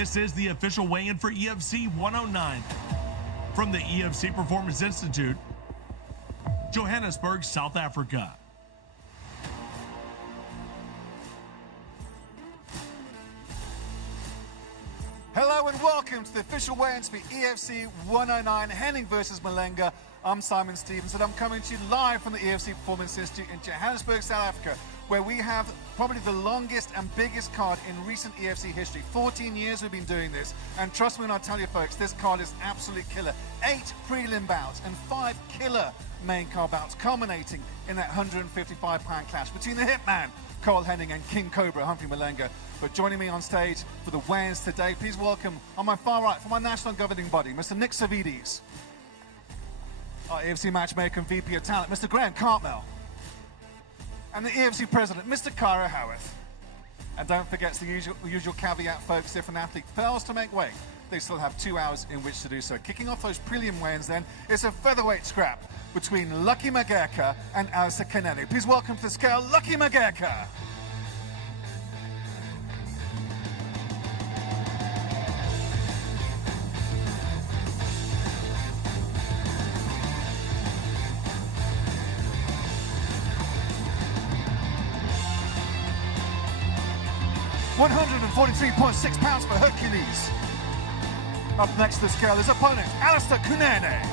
This is the official weigh-in for EFC 109 from the EFC Performance Institute, Johannesburg, South Africa. Hello and welcome to the official weigh-ins for EFC 109, Henning versus Malenga. I'm Simon Stevens and I'm coming to you live from the EFC Performance Institute in Johannesburg, South Africa, where we have probably the longest and biggest card in recent EFC history. 14 years we've been doing this, and trust me when I tell you folks, this card is absolutely killer. 8 prelim bouts and 5 killer main card bouts, culminating in that 155-pound clash between the Hitman, Carl Henning, and King Cobra, Humphrey Malenga. But joining me on stage for the weigh-ins today, please welcome on my far right, from my national governing body, Mr. Nick Savides, our EFC Matchmaker and VP of Talent, Mr. Graham Cartmel, and the EFC President, Mr. Cairo Howarth. And don't forget the usual caveat, folks, if an athlete fails to make weight, they still have 2 hours in which to do so. Kicking off those prelim weigh-ins then, it's a featherweight scrap between Lucky Mageka and Alistair Kennedy. Please welcome to the scale, Lucky Mageka. £143.6 for Hercules. Up next to the scale, his opponent, Alistair Kennedy.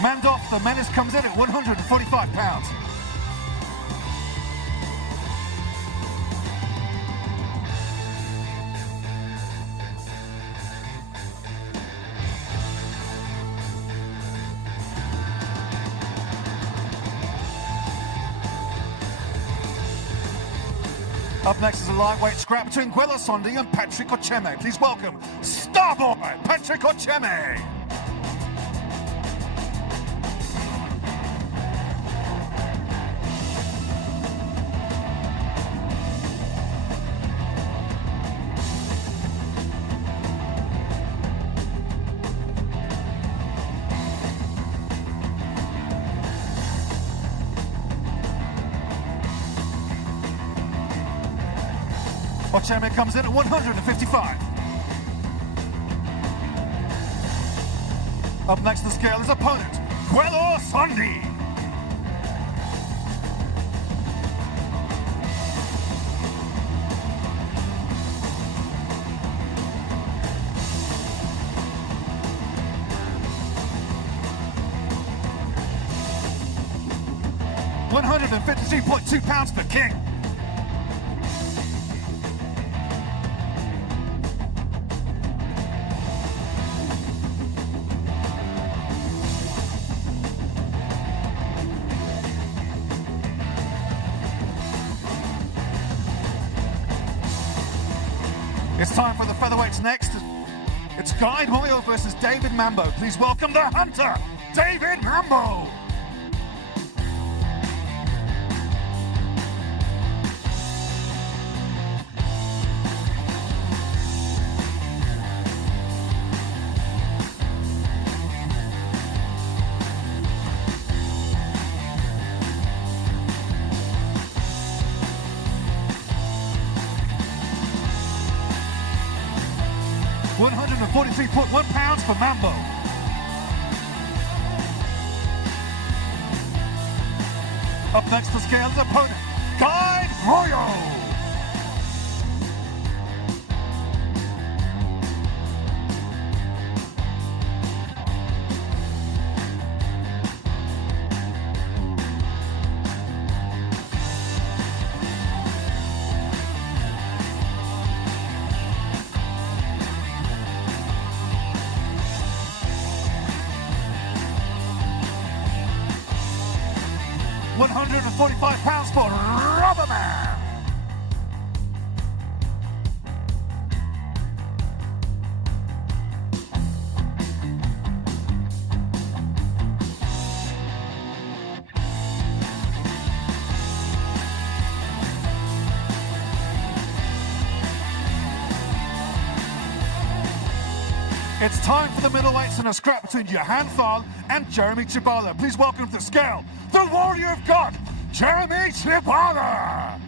Mandoff, the menace, comes in at £145. Up next is a lightweight scrap between Gwelo Sondi and Patrick Ocheme. Please welcome Starboy Patrick Ocheme. Ocheme comes in at 155. Up next to the scale, his opponent, Gwelo Sondi. £153.2 for King. It's time for the featherweights next. It's Guy Moyo versus David Mambo. Please welcome the hunter, David Mambo. £143.1 for Mambo. Up next to scale, his opponent, Guy Moyo. £145 for Rubberman. It's time for the middleweights in a scrap between Johan Thal and Jeremy Chibala. Please welcome to the scale, the warrior of God, Jeremy Chibala.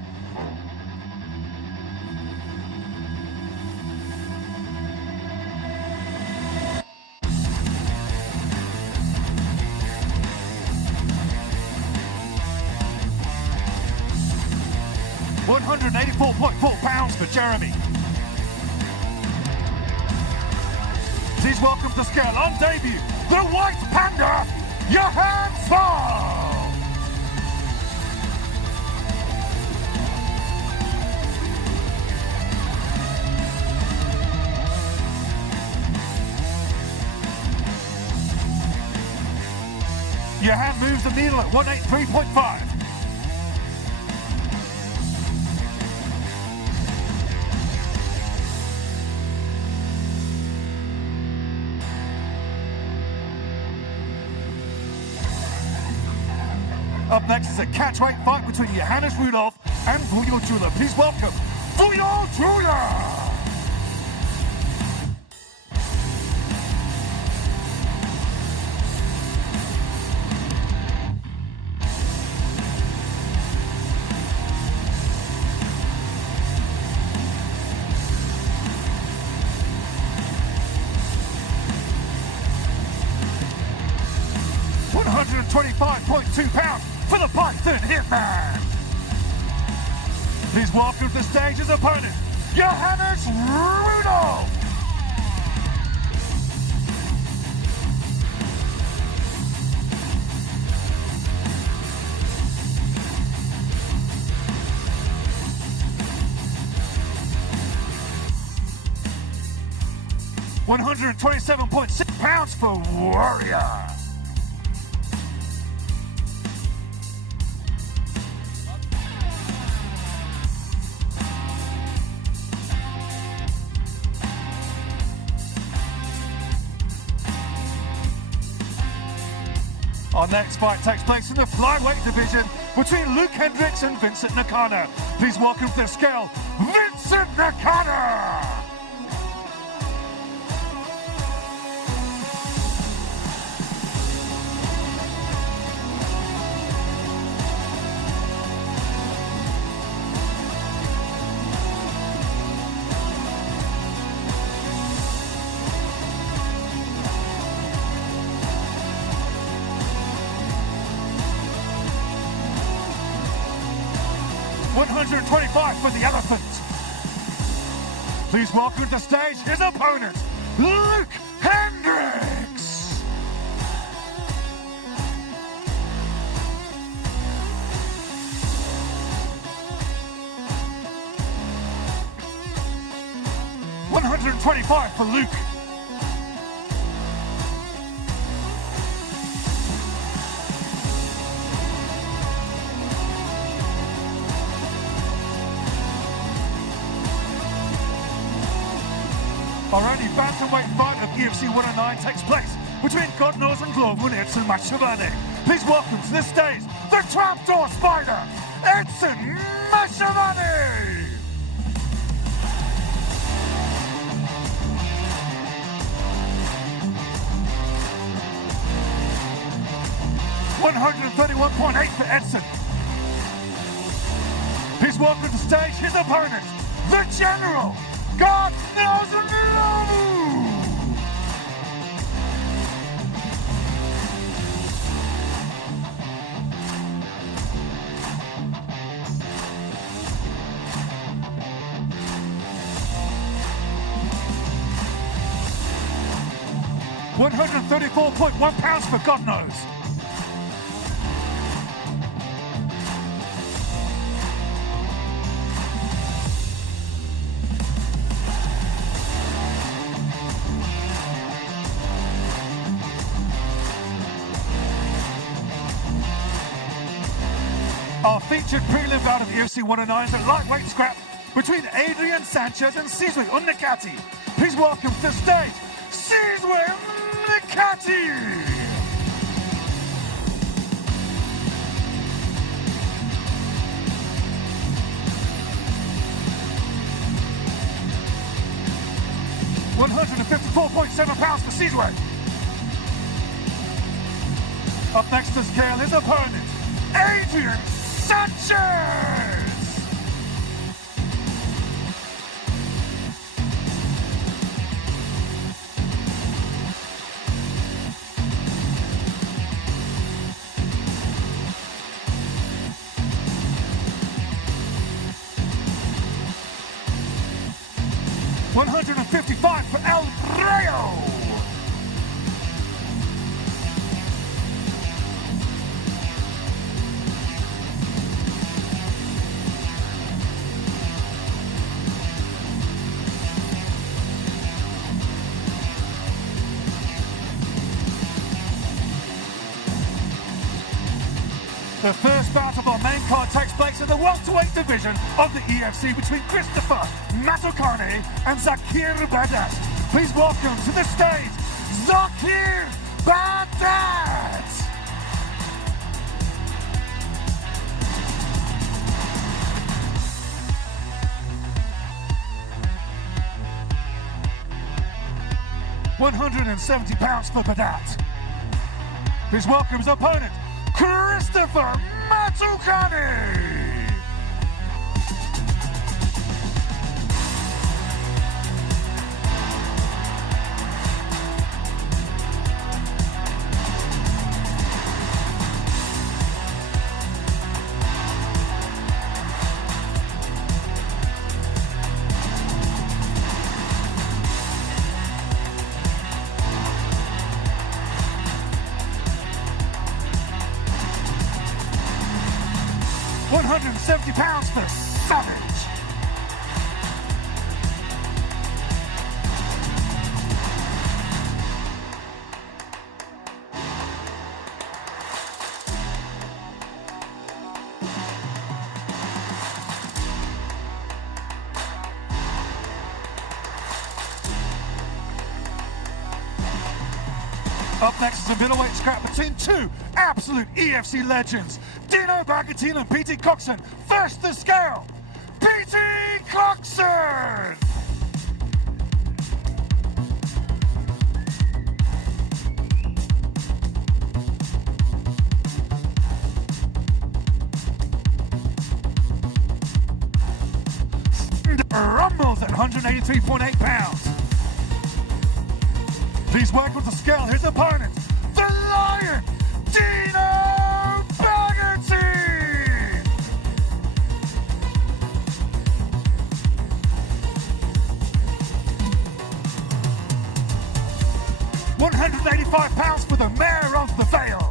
£184.4 for Jeremy. Please welcome to the scale on debut, the White Panda, Johan Thal. Johan moves the needle at 183.5. Up next is a catchweight fight between Johannes Rudolph and Vuyo Jula. Please welcome Vuyo Jula. £125.2 for the Python Hitman. Please welcome to the stage his opponent, Johannes Rudolph. £127.6 for Warrior. Our next fight takes place in the flyweight division between Luke Hendricks and Vincent Nakano. Please welcome to the scale, Vincent Nakano! $125 for the Elephant. Please welcome to the stage his opponent, Luke Hendricks. $125 for Luke. Our only bantamweight fight of EFC 109 takes place between Godnose and Global Edson Machavane. Please welcome to the stage, the Trapdoor Spider, Edson Machavane! $131.8 for Edson. Please welcome to the stage his opponent, the General, God knows me. £134.1 for God knows. Our featured prelim bout of EFC 109 is a lightweight scrap between Adrian Sanchez and Sizwe Unikati. Please welcome to the stage, Sizwe Unikati! 154.7 pounds for Sidway. Up next to scale his opponent, Adrian Sanchez. 155 for El Rayo. The first bout of our main card takes place in the welterweight division of the EFC between Christopher Matokane and Zakir Badat. Please welcome to the stage, Zakir Badat! £170 for Badat. Please welcome his opponent, Christopher Matokane! £170 for Savage. Up next is a middleweight scrap between two absolute EFC legends, Dino Bagatine and P.T. Coxon. First the scale, P.T. Coxon! Rumbles at 183.8 pounds. Please welcome to scale his opponent, the Lion, Dino Bagatine! £185 for the Mayor of the Vale.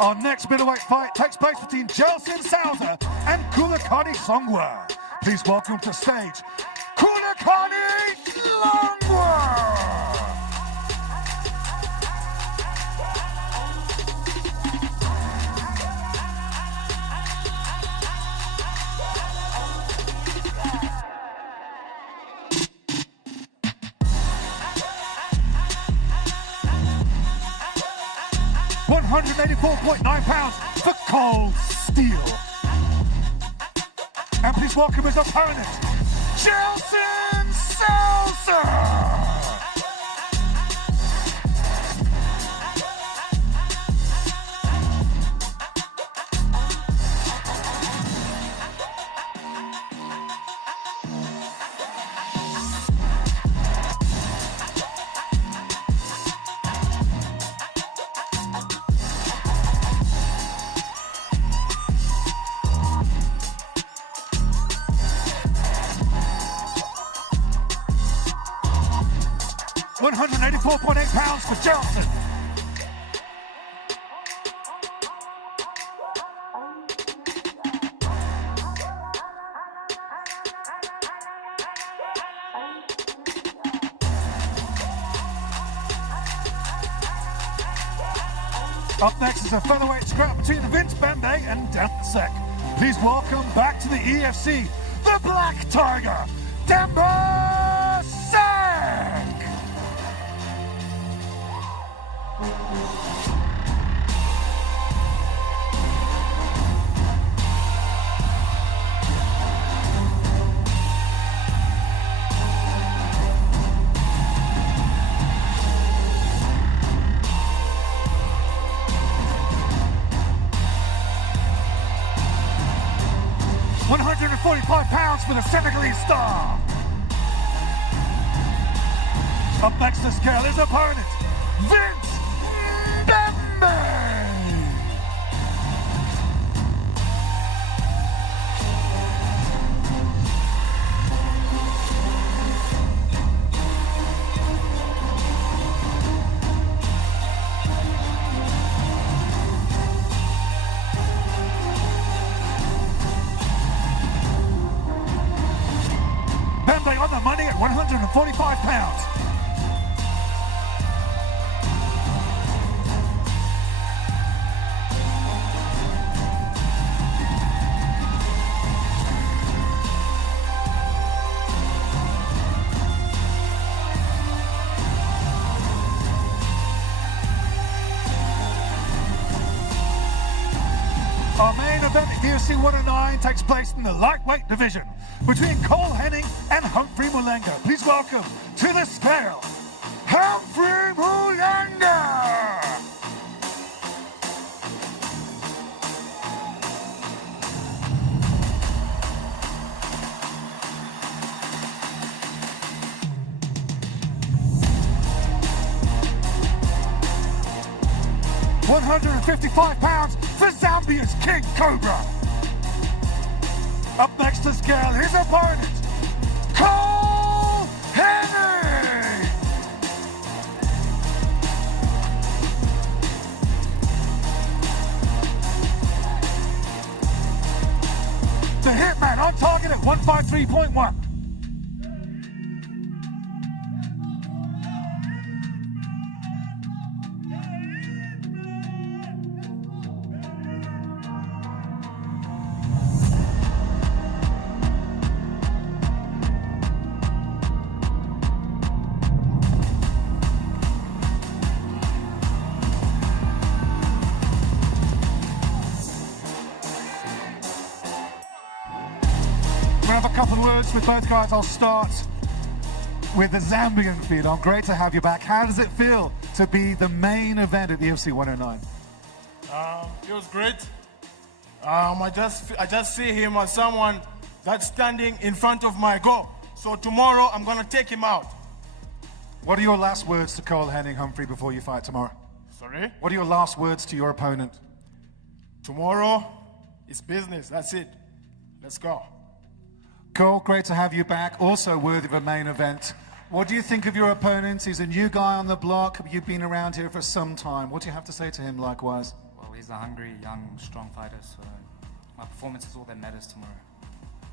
Our next middleweight fight takes place between Jelson Salza and Kulakani Songwa. Please welcome to stage, Kulakani Songwa! £184.9 for Cold Steel. And please welcome his opponent, Jelson Salza! £184.8 for Johnson. Up next is a featherweight scrap between Vince Bembe and Demsek. Please welcome back to the EFC, the Black Tiger, Demsek! 145 pounds for the Senegalese star. Up next to scale his opponent, Vince Bembe. Bembe on the money at 145 pounds. Our main event at UFC 109 takes place in the lightweight division between Cole Henning and Humphrey Mulenga. Please welcome to the scale, Humphrey Mulenga! £155 for Zambia's King Cobra. Up next to scale his opponent, Cole Henning. The Hitman on target at 153.1. We have a couple of words with both guys. I'll start with the Zambian Phenom. Great to have you back. How does it feel to be the main event at EFC 109? Feels great. I just see him as someone that's standing in front of my goal. So tomorrow I'm gonna take him out. What are your last words to Cole Henning, Humphrey, before you fight tomorrow? Sorry? What are your last words to your opponent? Tomorrow is business. That's it. Let's go. Cole, great to have you back. Also worthy of a main event. What do you think of your opponent? He's a new guy on the block. You've been around here for some time. What do you have to say to him likewise? Well, he's a hungry, young, strong fighter, so my performance is all that matters tomorrow.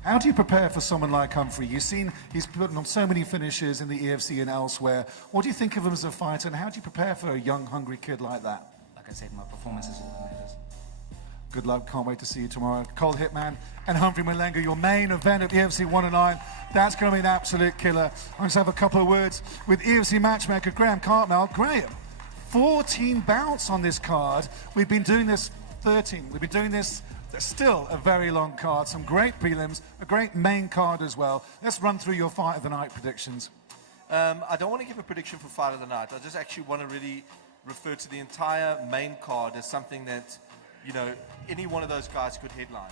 How do you prepare for someone like Humphrey? You've seen he's putting on so many finishes in the EFC and elsewhere. What do you think of him as a fighter, and how do you prepare for a young, hungry kid like that? Like I said, my performance is all that matters. Good luck. Can't wait to see you tomorrow. Cole Hitman and Humphrey Mulenga, your main event at EFC 109. That's going to be an absolute killer. I just have a couple of words with EFC Matchmaker Graham Cartmel. Graham, 14 bouts on this card. We've been doing this 13. We've been doing this, still a very long card. Some great prelims, a great main card as well. Let's run through your fight of the night predictions. I don't want to give a prediction for fight of the night. I just actually want to really refer to the entire main card as something that, you know, any one of those guys could headline.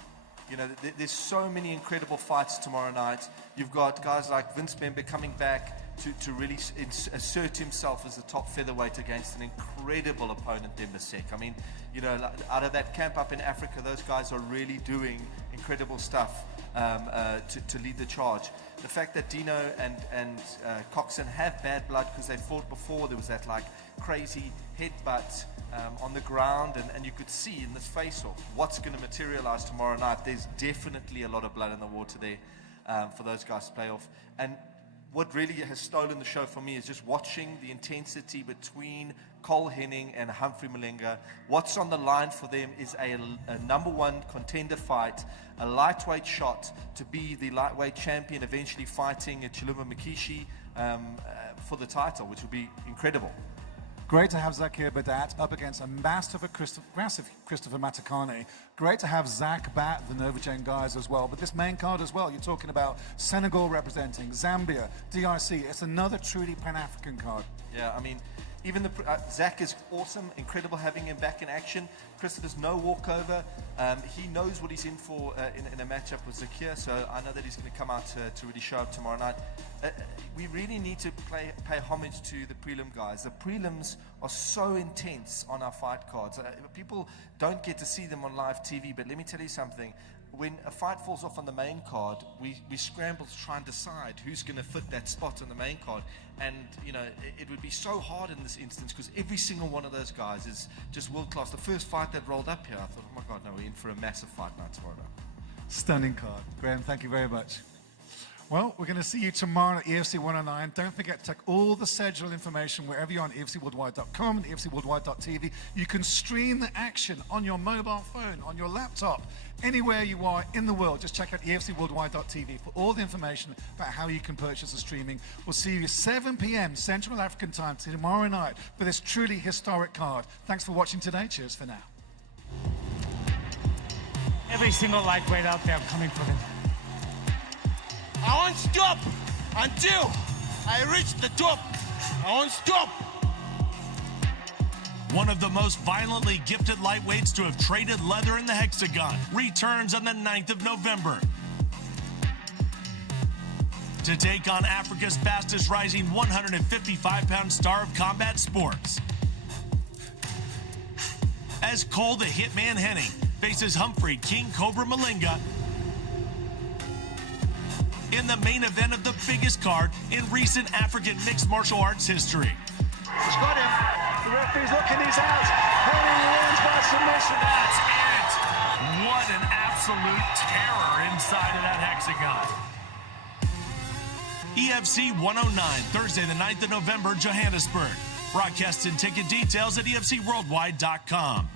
You know, there's so many incredible fights tomorrow night. You've got guys like Vince Bembe coming back to really assert himself as the top featherweight against an incredible opponent, Demsek. I mean, you know, out of that camp up in Africa, those guys are really doing incredible stuff to lead the charge. The fact that Dino and Coxon have bad blood because they fought before, there was that like crazy headbutt on the ground, and you could see in this face-off what's going to materialize tomorrow night. There's definitely a lot of blood in the water there for those guys to play off. And what really has stolen the show for me is just watching the intensity between Cole Henning and Humphrey Malenga. What's on the line for them is a #1 contender fight, a lightweight shot to be the lightweight champion, eventually fighting Chiluma Mikishi for the title, which would be incredible. Great to have Zakir Badat up against a massive Christopher Matakane. Great to have Zach Bat, the Novagen guys as well. But this main card as well, you're talking about Senegal representing, Zambia, DRC. It's another truly Pan-African card. Yeah, I mean, even Zach is awesome, incredible having him back in action. Christopher's no walkover. He knows what he's in for in a matchup with Zakir, so I know that he's going to come out to really show up tomorrow night. We really need to pay homage to the prelim guys. The prelims are so intense on our fight cards. People don't get to see them on live TV, but let me tell you something. When a fight falls off on the main card, we scramble to try and decide who's going to fit that spot on the main card. And, you know, it would be so hard in this instance because every single one of those guys is just world class. The first fight that rolled up here, I thought, oh my God, no, we're in for a massive fight night tomorrow. Stunning card. Graham, thank you very much. Well, we're going to see you tomorrow at EFC 109. Don't forget to check all the schedule information wherever you're on EFCworldwide.com and EFCworldwide.tv. You can stream the action on your mobile phone, on your laptop, anywhere you are in the world. Just check out EFCworldwide.tv for all the information about how you can purchase the streaming. We'll see you 7 p.m. Central African time tomorrow night for this truly historic card. Thanks for watching today. Cheers for now. Every single lightweight out there, I'm coming for them. I won't stop until I reach the top. I won't stop. One of the most violently gifted lightweights to have traded leather in the hexagon returns on the 9th of November to take on Africa's fastest rising 155-pound star of combat sports. As Cole the Hitman Henning faces Humphrey King Cobra Malenga in the main event of the biggest card in recent African mixed martial arts history. He's got him. The referee's looking, he's out. Henning wins by submission. That's it. What an absolute terror inside of that hexagon. EFC 109, Thursday the 9th of November, Johannesburg. Broadcast and ticket details at EFCworldwide.com.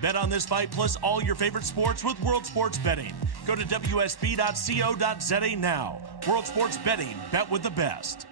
Bet on this fight plus all your favorite sports with World Sports Betting. Go to WSB.co.za now. World Sports Betting, bet with the best.